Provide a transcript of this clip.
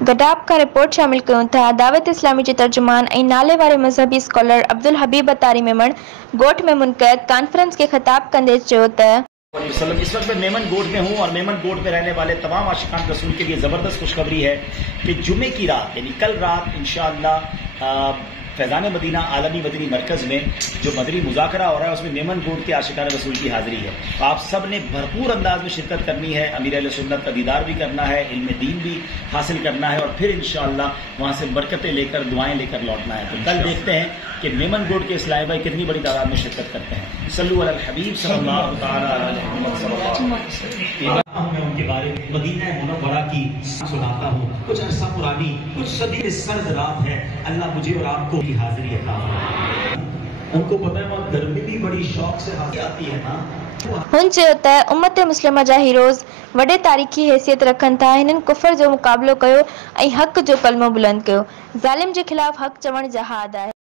गडाब का रिपोर्ट शामिल कयूं था। दावत इस्लामी के तर्जुमान ऐं नाले वारे मज़हबी स्कॉलर अब्दुल हबीब अतारी मेमण गोठ में मुनक़द कॉन्फ्रेंस के खिताब कंदे चयो त इस वक्त मैं मेमन गोट में हूँ और मेमन गोट में रहने वाले तमाम आशिकान रसूल के लिए ज़बरदस्त खुशखबरी है कि जुमे की रात यानी कल रात इंशाअल्लाह फैज़ान मदीना आलमी मदनी मरकज़ में जो मदनी मुज़ाकरा हो रहा है उसमें मेमन गोट के आशिकान रसूल की हाज़िरी है। आप सब ने भरपूर अंदाज में शिरकत करनी है, अमीर अहले सुन्नत का दीदार भी करना है, इल्म दीन भी हासिल करना है और फिर इंशाअल्लाह वहाँ से बरकतें लेकर दुआएं लेकर लौटना है। तो कल देखते हैं कि मेमन गोट के इस्लामी भाई कितनी बड़ी तादाद में शिरकत करते हैं। सल्लु अलल हबीब सल्लल्लाहु तआला अलैहि वसल्लम। मैं उनके बारे में मदीना मुनव्वरा की सुनाता हूँ। कुछ अरसा पुरानी कुछ सदी सर्द रात है, अल्लाह मुझे और आपको की हाजिरी अता फरमाए। उनको पता है वहाँ गर्मी भी बड़ी शौक से आती है ना। हुन चयो त उम्मत मुस्लिमा जा हीरोज़ वॾे तारीख़ी हैसियत रखनि था। हिननि कुफर जो मुक़ाबिलो कयो ऐं हक़ जो कलमो बुलंद कयो। ज़ालिम जे ख़िलाफ़ हक़ चवण जहाद आहे।